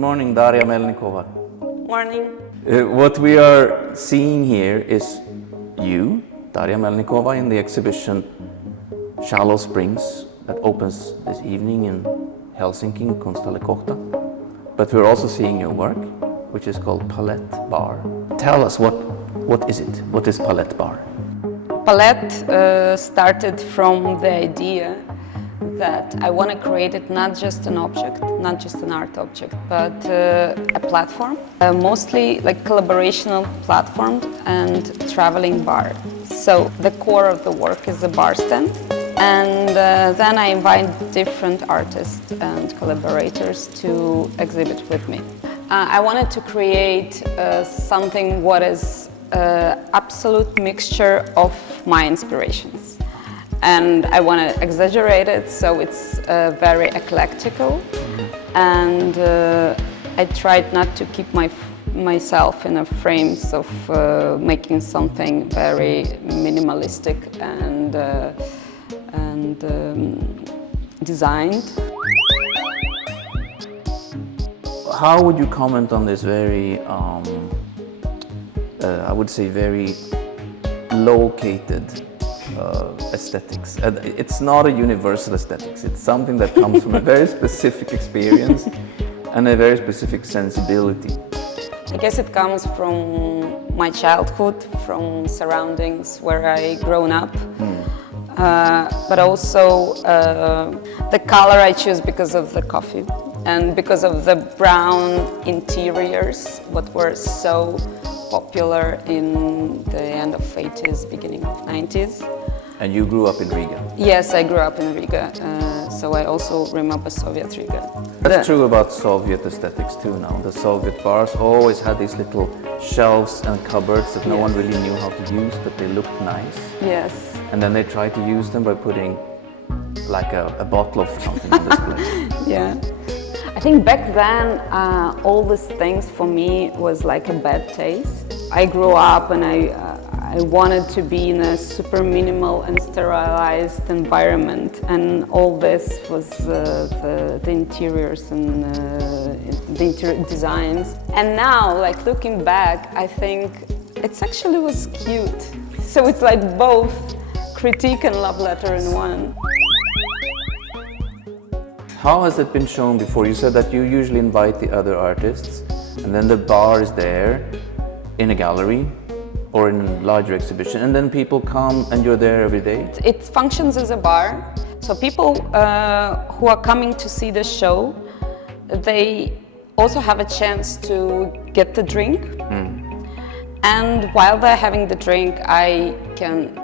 morning, Daria Melnikova. Morning. What we are seeing here is you, Daria Melnikova, in the exhibition Shallow Springs that opens this evening in Helsinki, in Kunsthall. But we're also seeing your work, which is called Palette Bar. Tell us, what is it? What is Palette Bar? Palette started from the idea that I want to create it not just an object, not just an art object, but a platform, mostly like collaborational platform and traveling bar. So the core of the work is the bar stand, and then I invite different artists and collaborators to exhibit with me. I wanted to create something what is absolute mixture of my inspirations. And I want to exaggerate it so it's very eclectical. And I tried not to keep myself in a frames of making something very minimalistic and designed. How would you comment on this very, I would say, very located aesthetics? It's not a universal aesthetics. It's something that comes from a very specific experience and a very specific sensibility. I guess it comes from my childhood, from surroundings where I grown up. But also the color I choose because of the coffee and because of the brown interiors, what were so popular in the end of 80s, beginning of 90s. And you grew up in Riga? Yes, I grew up in Riga, so I also remember Soviet Riga. That's true about Soviet aesthetics too now. The Soviet bars always had these little shelves and cupboards that no one really knew how to use, but they looked nice. Yes. And then they tried to use them by putting like a bottle of something on display. Yeah. I think back then, all these things for me was like a bad taste. I grew up and I wanted to be in a super minimal and sterilized environment, and all this was the interiors and the interior designs. And now, like looking back, I think it actually was cute. So it's like both critique and love letter in one. How has it been shown before? You said that you usually invite the other artists, and then the bar is there in a gallery or in a larger exhibition, and then people come and you're there every day? It functions as a bar, so people who are coming to see the show, they also have a chance to get the drink. And while they're having the drink, I can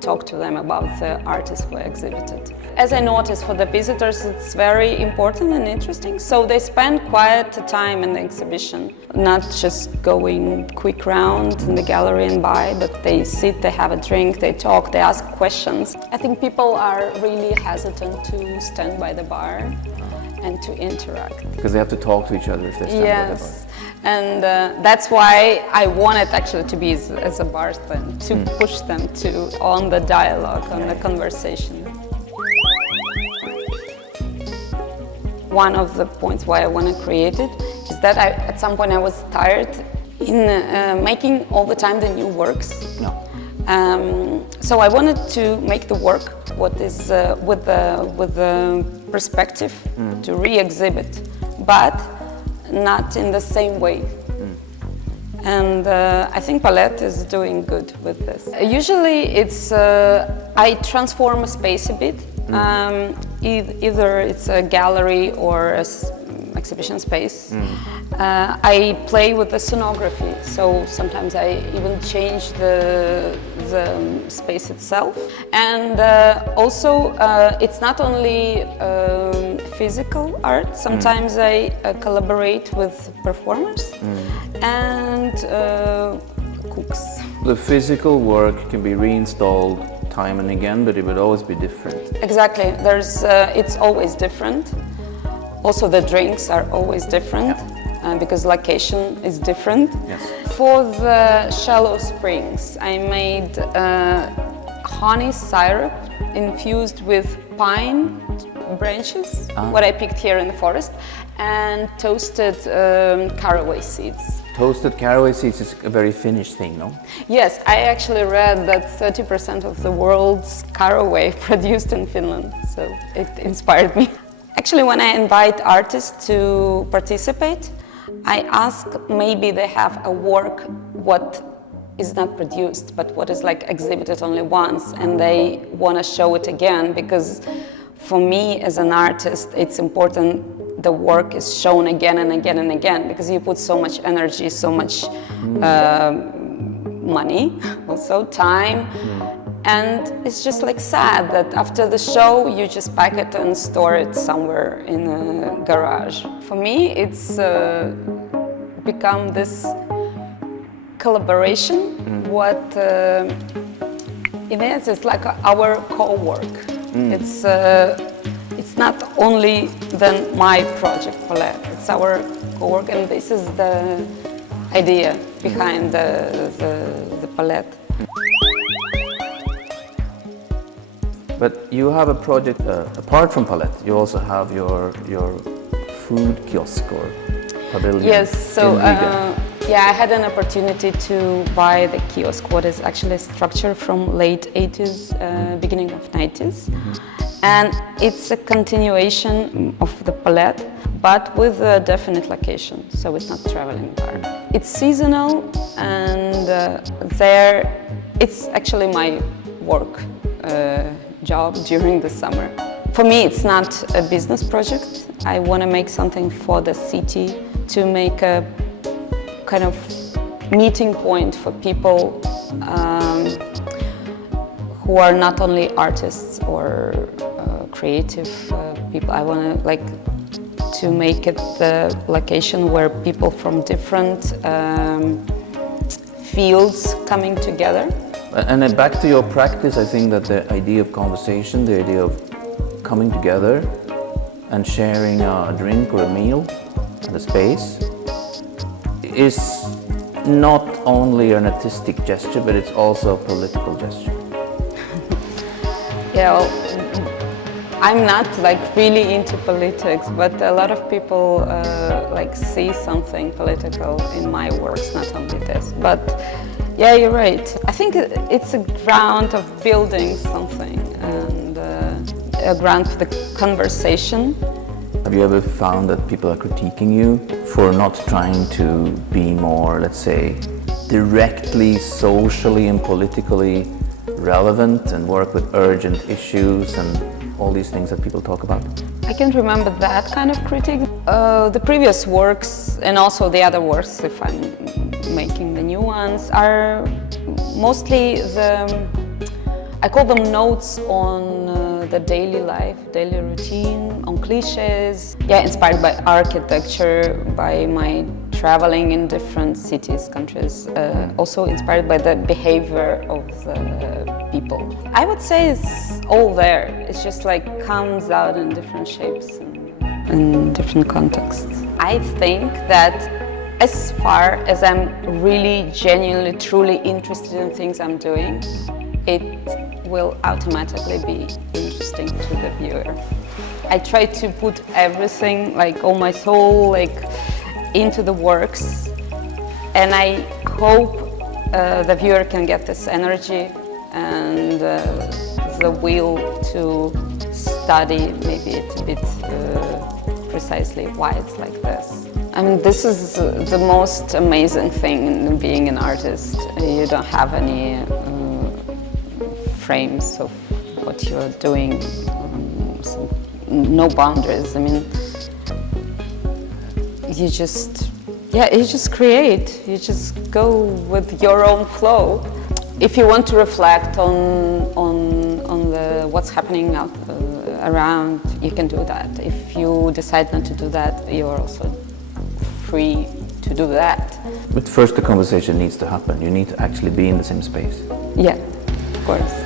talk to them about the artists who exhibited. As I noticed, for the visitors, it's very important and interesting, so they spend quite a time in the exhibition, not just going quick round in the gallery and buy, but they sit, they have a drink, they talk, they ask questions. I think people are really hesitant to stand by the bar and to interact. Because they have to talk to each other if they stand by the bar. And that's why I wanted actually to be as a bar stand, to push them on the dialogue, on the conversation. One of the points why I want to create it is that at some point I was tired in making all the time the new works. So I wanted to make the work what is with the perspective to re-exhibit, but not in the same way. And I think Palette is doing good with this. Usually it's, I transform a space a bit. Either it's a gallery or an exhibition space. I play with the scenography, so sometimes I even change the space itself. And also, it's not only physical art. Sometimes I collaborate with performers and cooks. The physical work can be reinstalled time and again, but it would always be different. Exactly. It's always different. Also, the drinks are always different because location is different. Yes. For the Shallow Springs, I made honey syrup infused with pine branches, what I picked here in the forest, and toasted caraway seeds. Toasted caraway seeds is a very Finnish thing, no? Yes, I actually read that 30% of the world's caraway produced in Finland, so it inspired me. Actually, when I invite artists to participate, I ask maybe they have a work what is not produced, but what is like exhibited only once, and they want to show it again, because for me as an artist, it's important the work is shown again and again and again, because you put so much energy, so much money, also time, and it's just like sad that after the show you just pack it and store it somewhere in a garage. For me, it's become this collaboration. What it is, it's like our co-work. It's not only then my project Palette, it's our co-work, and this is the idea behind the Palette. But you have a project apart from Palette. You also have your food kiosk or pavilion. Yes, so in Riga. yeah, I had an opportunity to buy the kiosk, what is actually a structure from late 80s, beginning of 90s. And it's a continuation of the Palette, but with a definite location, so it's not traveling bar. It's seasonal, and there it's actually my work job during the summer. For me, it's not a business project. I want to make something for the city, to make a kind of meeting point for people who are not only artists or creative people. I want to make it the location where people from different fields coming together. And then back to your practice, I think that the idea of conversation, the idea of coming together and sharing a drink or a meal in the space is not only an artistic gesture, but it's also a political gesture. Yeah, well, I'm not like really into politics, but a lot of people like see something political in my works, not only this. But yeah, you're right. I think it's a ground of building something, and a ground for the conversation. Have you ever found that people are critiquing you for not trying to be more, let's say, directly socially and politically relevant and work with urgent issues and all these things that people talk about? I can't remember that kind of critique. The previous works, and also the other works, if I'm making the new ones, are mostly I call them notes on the daily life, daily routine, on cliches. Yeah, inspired by architecture, by my traveling in different cities, countries, also inspired by the behavior of the people. I would say it's all there. It's just like comes out in different shapes and in different contexts. I think that as far as I'm really genuinely, truly interested in things I'm doing, it will automatically be interesting to the viewer. I try to put everything, like all my soul, like into the works, and I hope the viewer can get this energy and the will to study maybe it a bit precisely why it's like this. I mean, this is the most amazing thing in being an artist. You don't have any frames of what you're doing, no boundaries. I mean, you just create. You just go with your own flow. If you want to reflect on what's happening out around, you can do that. If you decide not to do that, you're also free to do that. But first the conversation needs to happen. You need to actually be in the same space. Yeah, of course.